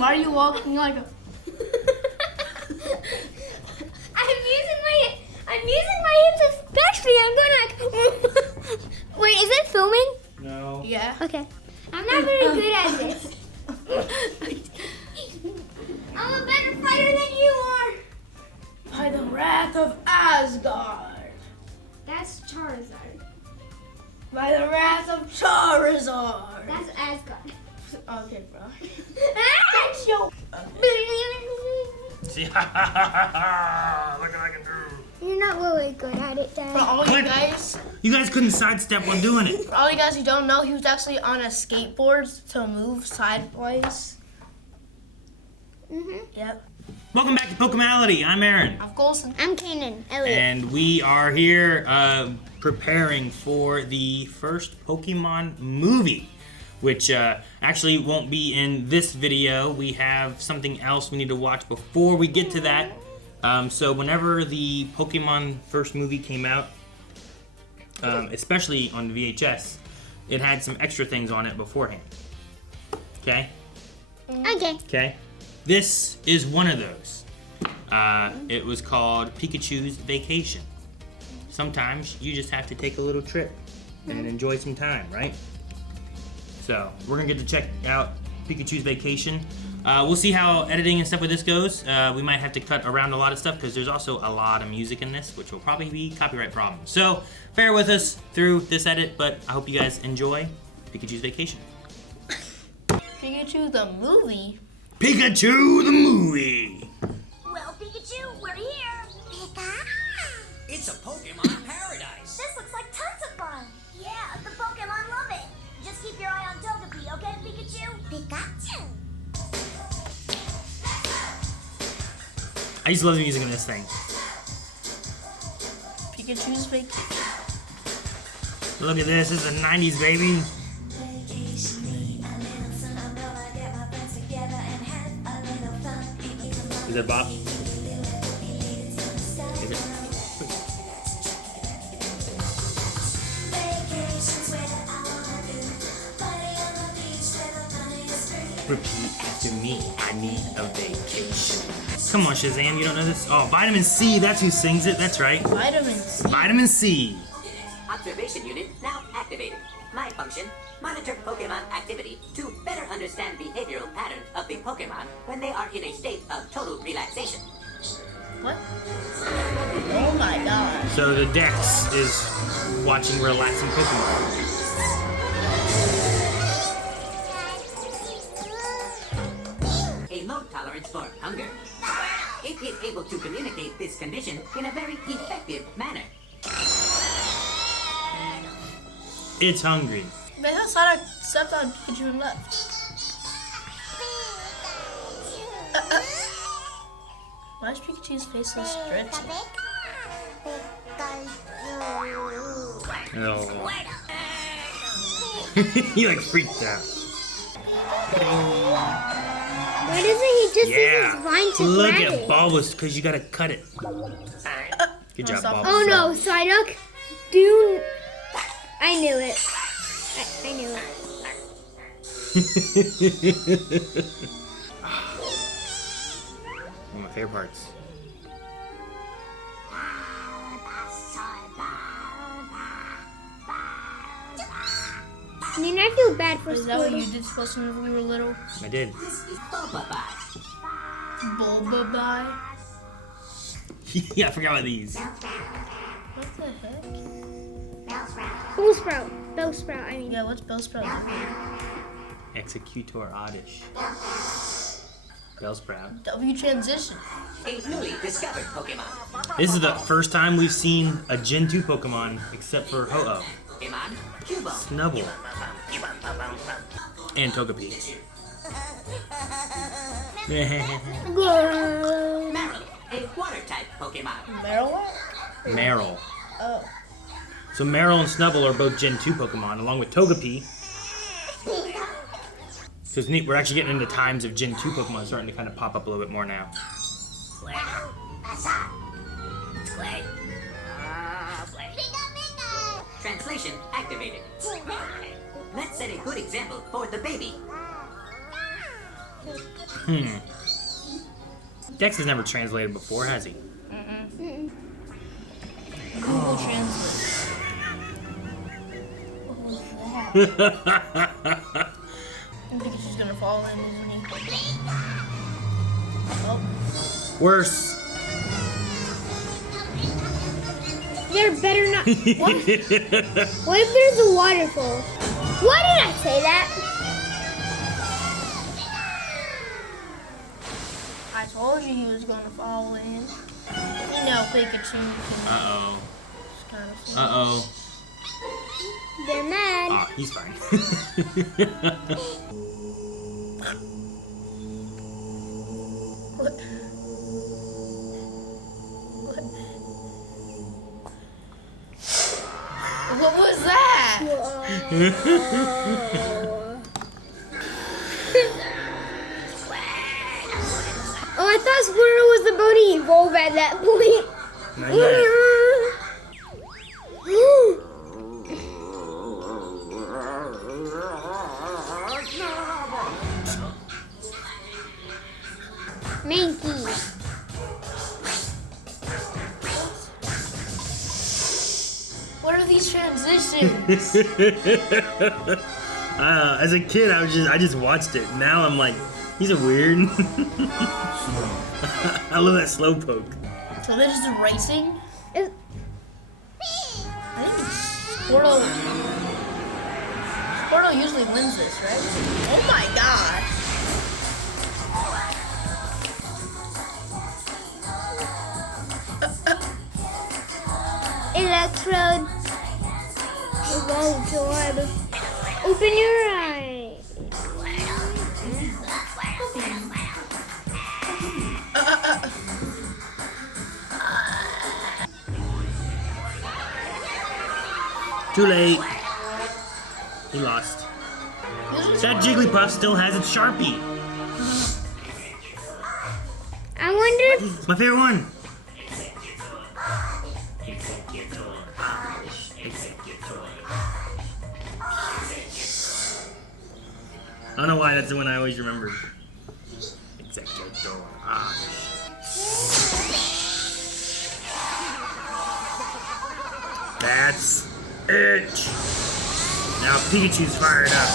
Why are you walking like a... I'm using my hips especially. I'm going like... Wait, is it filming? No. Yeah. Okay. I'm not very good at this. I'm a better fighter than you are. By the wrath of Asgard. That's Charizard. By the wrath of Charizard. That's Asgard. Okay, bro. That's your... See, look what I can do. You're not really good at it, For Dad. all you guys, You guys couldn't sidestep while doing it. for all you guys who don't know, he was actually on a skateboard to move sideways. Yep. Welcome back to Pokemality. I'm Aaron. I'm Coulson. I'm Kanan. Elliot. And we are here preparing for the first Pokemon movie, which actually won't be in this video. We have something else we need to watch before we get to that. So whenever the Pokemon first movie came out, especially on the VHS, it had some extra things on it beforehand. Okay? Okay. Okay? This is one of those. It was called Pikachu's Vacation. Sometimes you just have to take a little trip and enjoy some time, right? So we're gonna get to check out Pikachu's Vacation. We'll see how editing and stuff with this goes. We might have to cut around a lot of stuff because there's also a lot of music in this, which will probably be copyright problems. So bear with us through this edit, but I hope you guys enjoy Pikachu's Vacation. Pikachu the movie. Pikachu the movie! Well, Pikachu, we're here. Pika? It's a Pokemon paradise. This looks like tons of fun. Yeah, the Pokemon love it. Just keep your eye on Togepi, okay, Pikachu? Pikachu. I used to love the music in this thing. Pikachu's Vacation. Look at this, this is the 90s, baby. Is that Bob? Is it? Repeat after me. I need a vacation. Come on, Shazam, you don't know this? Oh, Vitamin C, that's who sings it. That's right. Vitamin C. Vitamin C. Observation unit now activated. My function, monitor Pokemon activity to better understand behavioral patterns of the Pokemon when they are in a state of total relaxation. What? Oh my god. So the Dex is watching relaxing Pokemon. A low tolerance for hunger. It is able to communicate this condition in a very effective manner. It's hungry. Man, I thought I stepped on Pikachu and left. Why is Pikachu's face so stretchy? Oh. He like freaked out. Why doesn't he just use his vine to Look grab at it? Bulbous, because you gotta cut it. Good job, stop. Bulbous. Oh no, Psyduck. Do... I knew it. I knew it. One of my favorite parts. I mean, I feel bad for Is that what you Squirtle. did to us when we were little? I did. This is Bulbabai. Bulbabai? Yeah, I forgot about these. What the heck? Bellsprout. Bellsprout, I mean. Yeah, what's Bellsprout doing? Executor Oddish. Bellsprout. W transition. A newly discovered Pokemon. This is the first time we've seen a Gen 2 Pokemon except for Ho-Oh, Pokemon Cubo. Snubble, and Togepi. Marill, a water type Pokemon. Meryl? Meryl. Oh. So Meryl and Snubble are both Gen 2 Pokemon, along with Togepi. So it's neat, we're actually getting into times of Gen 2 Pokemon starting to kind of pop up a little bit more now. Translation activated. Let's set a good example for the baby. Dex has never translated before, has he? Google Translate. What was that? I think she's gonna fall in, isn't he? Oh. Worse. There better not. What? What if there's a waterfall? Why did I say that? I told you he was gonna fall in. You know, Pikachu can Uh-oh. kind of see. Uh-oh. They're mad. Ah, he's fine. What? What was that? Oh, I thought Squirtle was about to evolve at that point. Not yet. Mankey. What are these transitions? As a kid, I just watched it. Now I'm like, he's a weird. I love that slowpoke. So they're just racing? Is- I think it's Squirtle. Squirtle usually wins this, right? Oh my gosh. Electrode. Voltorb. Open your eye. Too late. He lost. That Jigglypuff still has its Sharpie. I wonder if My favorite one. I don't know why, that's the one I always remembered. Executor. That's it. Now Pikachu's fired up.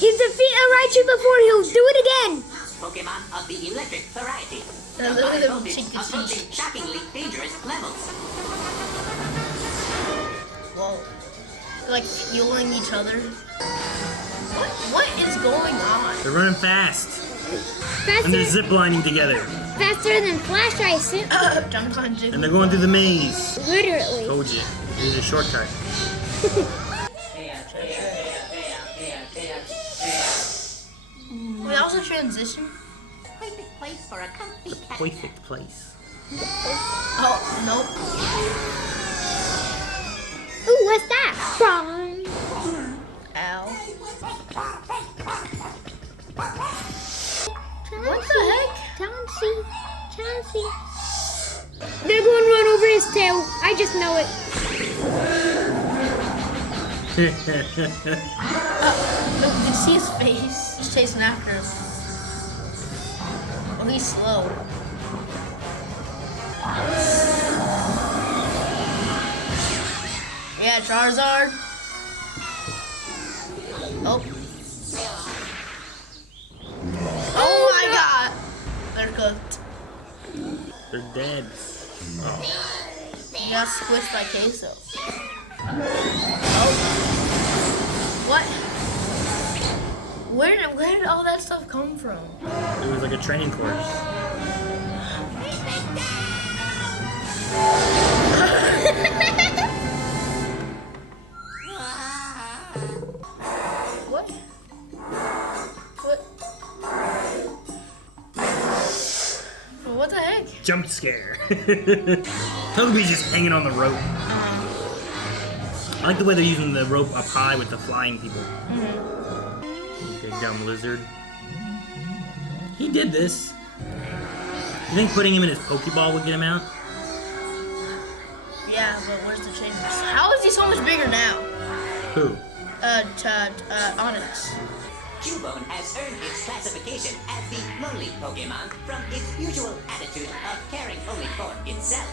he's defeated Raichu before, he'll do it again. Pokemon of the electric variety. Look at Combined them voltage cheek to approaching cheek. shockingly dangerous levels. Whoa. They're like fueling each other. What is going on? They're running fast. And they're Faster, ziplining together. faster than Flash, I assume. Jump on And Jiggly. they're going through the maze. Literally. Told you. There's a shortcut. Wait, that was a transition? Perfect place for a comfy cat. Perfect place. Oh, nope. Ooh, what's that? Bong. Ow. What the heck? Chauncey. They're going to run over his tail. I just know it. Look, you can see his face. He's chasing after him. Oh, he's slow. Yeah, Charizard. Oh. Oh my god. They're cooked. They're dead. Oh. He got squished by queso. Oh. What? Where did all that stuff come from? It was like a training course. What? What the heck? Jump scare. Togepi's just hanging on the rope. I like the way they're using the rope up high with the flying people. Big dumb lizard. He did this. You think putting him in his Pokeball would get him out? Yeah, but where's the changes? How is he so much bigger now? Who? Onyx. Cubone has earned its classification as the lonely Pokemon from its usual attitude of caring only for itself.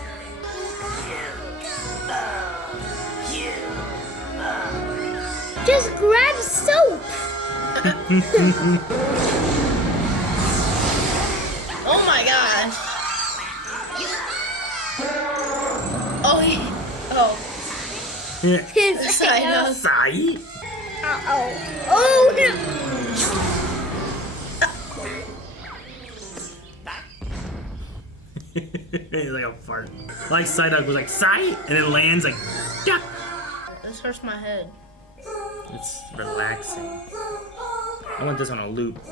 Just grab soap. Oh my gosh. Oh, oh. His I know. Sai? Uh-oh. Oh, no. He's like a fart. Like Psyduck was like, Sai? And then lands like, yeah. This hurts my head. It's relaxing. I want this on a loop. You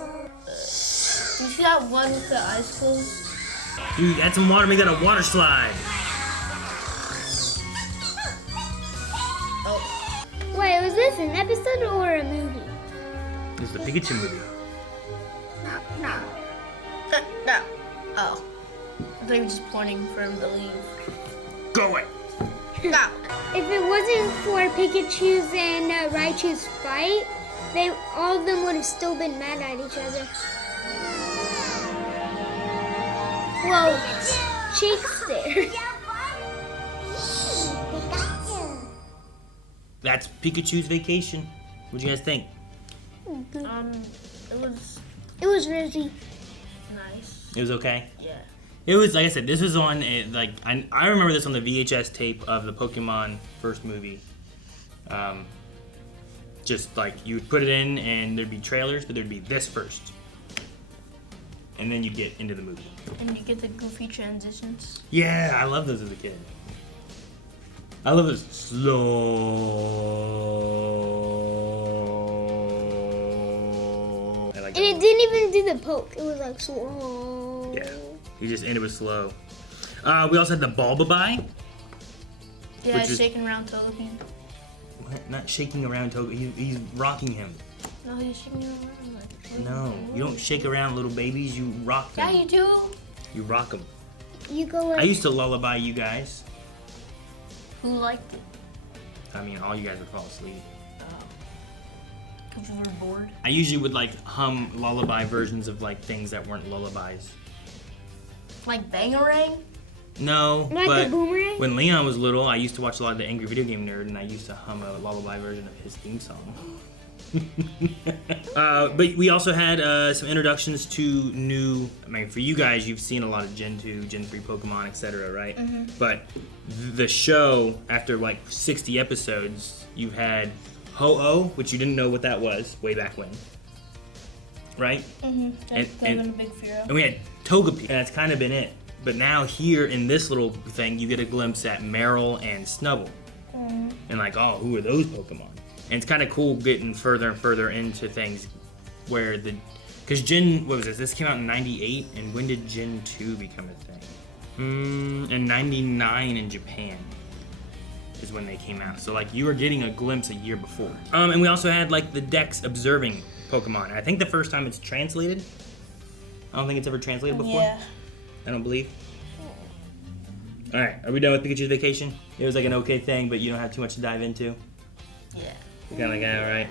see that one with the icicles? Dude, add some water, make that a water slide. Oh, Wait, was this an episode or a movie? This is the Pikachu movie. no. Oh. I thought you were just pointing for him to leave. Go away. No. If it wasn't for Pikachu's and Raichu's fight, all of them would have still been mad at each other. Whoa, Cheeks there. Pikachu. That's Pikachu's Vacation. What'd you guys think? It was really nice. It was okay? Yeah. It was, like I said, this was on, I remember this on the VHS tape of the Pokemon first movie. Just like, you would put it in and there'd be trailers, but there'd be this first. And then you'd get into the movie. And you get the goofy transitions. Yeah, I love those as a kid. I love those slow. I like And it didn't even do the poke. It was like slow. Yeah, he just ended with slow. We also had the Bulbabai. Yeah, Which is- shaking around Togepi. What? Not shaking around Togepi. He's rocking him. No, he's shaking around. Like, No, you don't shake around little babies. You rock them. Yeah, you do. You rock them. You go like. I used to lullaby you guys. Who liked it? I mean, all you guys would fall asleep. Because you were bored. I usually would like hum lullaby versions of like things that weren't lullabies. Like Bangarang? No, Like but the Boomerang? when Leon was little, I used to watch a lot of the Angry Video Game Nerd, and I used to hum a lullaby version of his theme song. But we also had some introductions to new. I mean, for you guys, you've seen a lot of Gen 2, Gen 3 Pokemon, etc., right? Mm-hmm. But the show, after like 60 episodes, you've had Ho-Oh, which you didn't know what that was way back when, right? Mm-hmm. That's And- been a big fear. And we had Togepi, and that's kind of been it. But now here in this little thing, you get a glimpse at Meryl and Snubbull. And like, oh, who are those Pokemon? And it's kind of cool getting further and further into things where because what was this? This came out in 98, and when did Gen 2 become a thing? In 99 in Japan is when they came out. So like, you were getting a glimpse a year before. And we also had like the Dex observing Pokemon. I think the first time it's translated. I don't think it's ever translated before. Yeah. I don't believe. Alright, are we done with Pikachu's Vacation? It was like an okay thing, but you don't have too much to dive into? Yeah. You're kind of like, alright.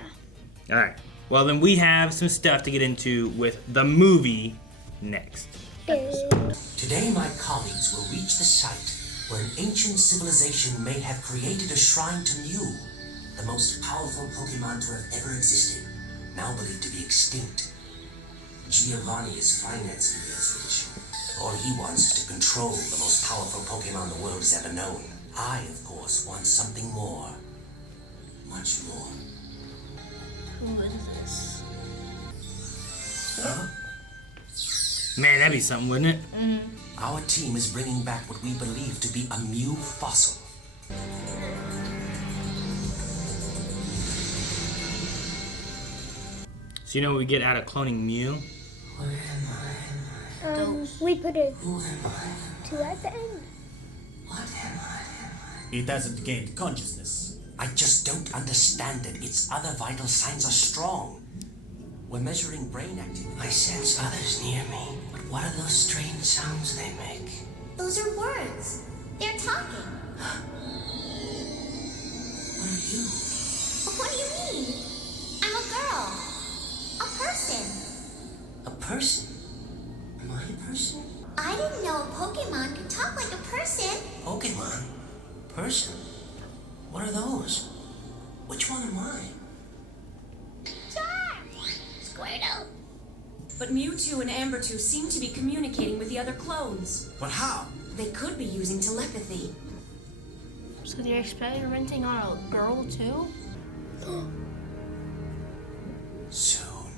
Alright, well then we have some stuff to get into with the movie next. Today my colleagues will reach the site where an ancient civilization may have created a shrine to Mew, the most powerful Pokemon to have ever existed, now believed to be extinct. Giovanni is financing the expedition. All he wants is to control the most powerful Pokemon the world has ever known. I, of course, want something more. Much more. Who is this? Huh? Man, that'd be something, wouldn't it? Our team is bringing back what we believe to be a Mew fossil. So you know what we get out of cloning Mew? Where am I? We put a Who am I? 2 at the end. What am I? It hasn't gained consciousness. I just don't understand it. Its other vital signs are strong. We're measuring brain activity. I sense others near me. But what are those strange sounds they make? Those are words. They're talking. What are you? What do you mean? I'm a girl. A person. What are those? Which one am I? Squirtle. But Mewtwo and Ambertwo seem to be communicating with the other clones. But how? They could be using telepathy. So they're experimenting on a girl too? Soon.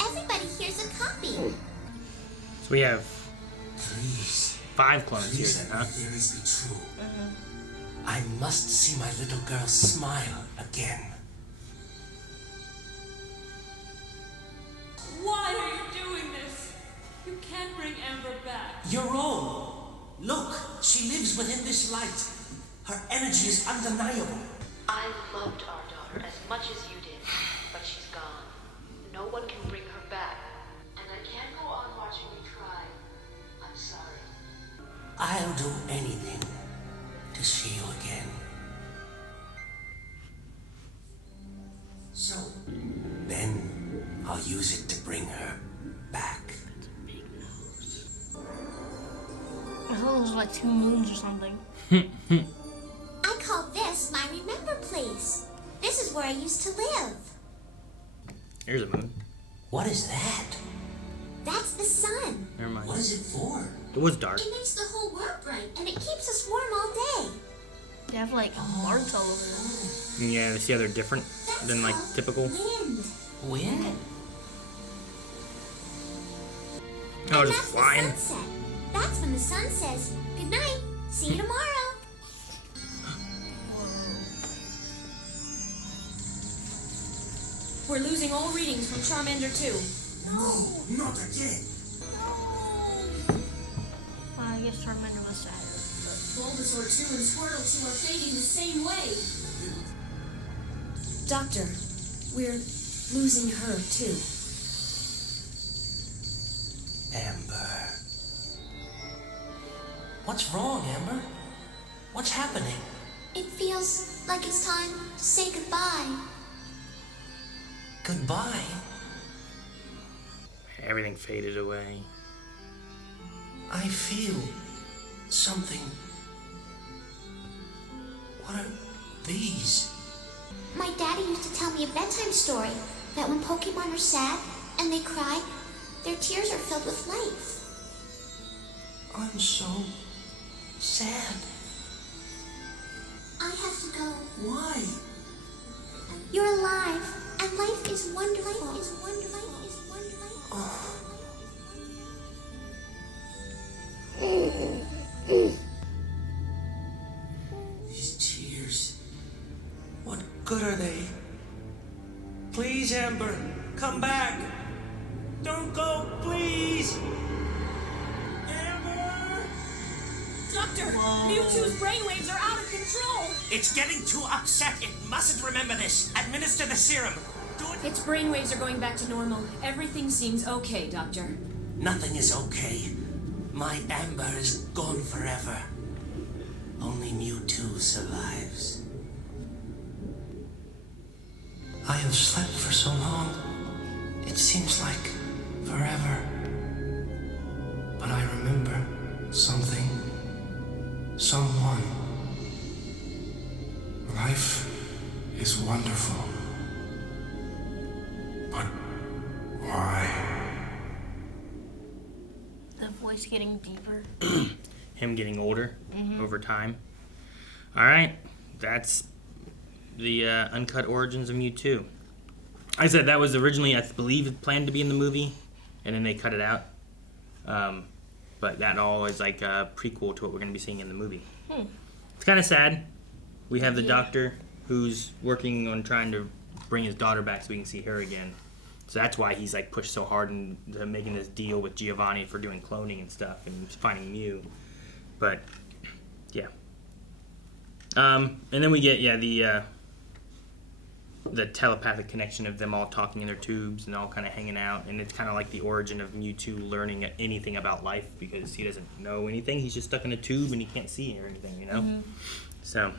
Everybody here's a copy. So we have Please. 5 clones here Please then, let huh? my theories be true. I must see my little girl smile again. Why are you doing this? You can't bring Amber back. You're wrong. Look, she lives within this light. Her energy is undeniable. I loved our daughter as much as you did, but she's gone. No one can bring her back, and I can't go on watching you try. I'm sorry. I'll do anything to see you again. So, then I'll use it to bring her back. I thought it was like 2 moons or something. I call this my remember place. This is where I used to live. Here's a moon. What is that? That's the sun. Never mind. What is it for? It was dark. It makes the whole world bright, and it keeps us warm all day. They have like hearts all over them. Yeah, see how they're different than like That's typical. wind. Wind? Oh, And just that's flying. the sunset. That's when the sun says, good night, see you tomorrow. We're losing all readings from Charmander 2. No, not again. I guess Charmander was sad. Bulbasaur 2 and Squirtle 2 are fading the same way. Doctor, we're losing her too. Amber. What's wrong, Amber? What's happening? It feels like it's time to say goodbye. Goodbye. Everything faded away. I feel something. What are these? My daddy used to tell me a bedtime story that when Pokemon are sad and they cry, their tears are filled with life. I'm so sad. I have to go. Why? You're alive, and life is wonderful. Life is wonderful. Life is wonderful. These tears. What good are they? Please, Amber, come back. Don't go, please. Amber! Doctor, Mewtwo's brainwaves are out of control. It's getting too upset. It mustn't remember this. Administer the serum. Do it. Its brainwaves are going back to normal. Everything seems okay, Doctor. Nothing is okay. My Amber is gone forever. Only Mewtwo survives. I have slept for so long. It seems like forever. But I remember something. Someone. Life is wonderful. But why? The voice getting deeper. Him getting older over time. All right, that's the uncut origins of Mewtwo. I said that was originally, I believe, planned to be in the movie, and then they cut it out. But that all is like a prequel to what we're going to be seeing in the movie. It's kind of sad. We have the doctor who's working on trying to bring his daughter back so we can see her again. So that's why he's like pushed so hard into making this deal with Giovanni for doing cloning and stuff and finding Mew. But yeah. And then we get the telepathic connection of them all talking in their tubes and all kind of hanging out, and it's kind of like the origin of Mewtwo learning anything about life because he doesn't know anything. He's just stuck in a tube and he can't see or anything, you know. So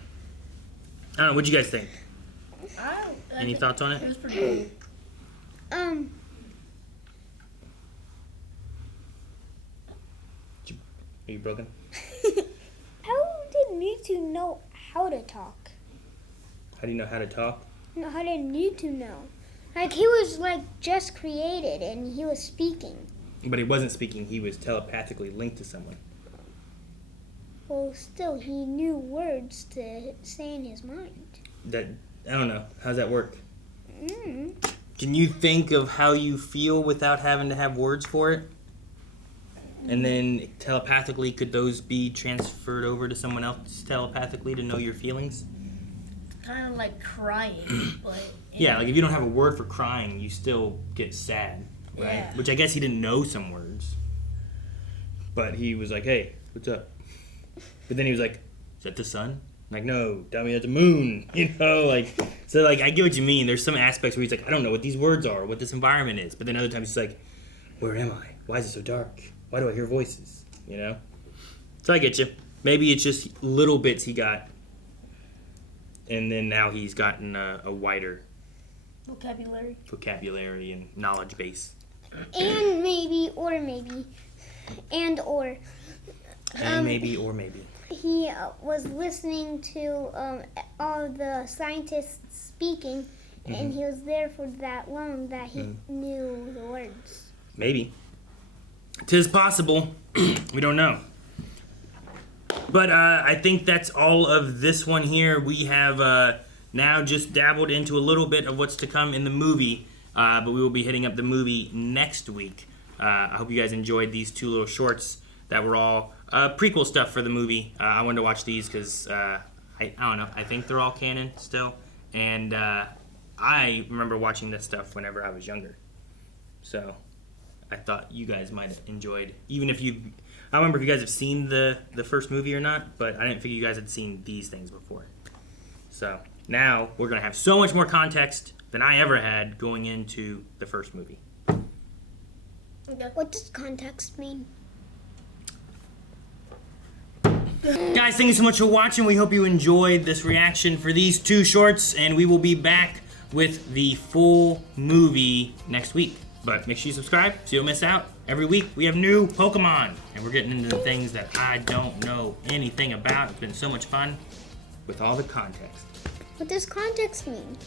I don't know. What'd you guys think? Any thoughts on It it? was pretty cool. Are you broken? Mewtwo know how to talk? How do you know how to talk? No, how did Mewtwo know? Like, he was, like, just created, and he was speaking. But he wasn't speaking. He was telepathically linked to someone. Well, still, he knew words to say in his mind. That, I don't know. How's that work? Mm. Can you think of how you feel without having to have words for it? And then telepathically, could those be transferred over to someone else telepathically to know your feelings? Kind of like crying, but... Yeah, like if you don't have a word for crying, you still get sad, right? Yeah. Which I guess he didn't know some words. But he was like, hey, what's up? But then he was like, is that the sun? I'm like, no, tell me that's the moon. You know, like, so like, I get what you mean. There's some aspects where he's like, I don't know what these words are, what this environment is. But then other times he's like, where am I? Why is it so dark? Why do I hear voices? You know? So I get you. Maybe it's just little bits he got. And then now he's gotten a wider vocabulary and knowledge base. And maybe, or maybe, and or. And maybe, or maybe. He was listening to all the scientists speaking, and he was there for that long that he knew the words. Maybe. 'Tis possible. We don't know. But I think that's all of this one here. We have now just dabbled into a little bit of what's to come in the movie, but we will be hitting up the movie next week. I hope you guys enjoyed these two little shorts that were all prequel stuff for the movie. I wanted to watch these because, I don't know, I think they're all canon still. And I remember watching this stuff whenever I was younger. So I thought you guys might have enjoyed, even if you... I don't remember if you guys have seen the first movie or not, but I didn't figure you guys had seen these things before. So now we're going to have so much more context than I ever had going into the first movie. What does context mean? Guys, thank you so much for watching. We hope you enjoyed this reaction for these two shorts, and we will be back with the full movie next week. But make sure you subscribe so you don't miss out. Every week we have new Pokemon, and we're getting into the things that I don't know anything about. It's been so much fun with all the context. What does context mean?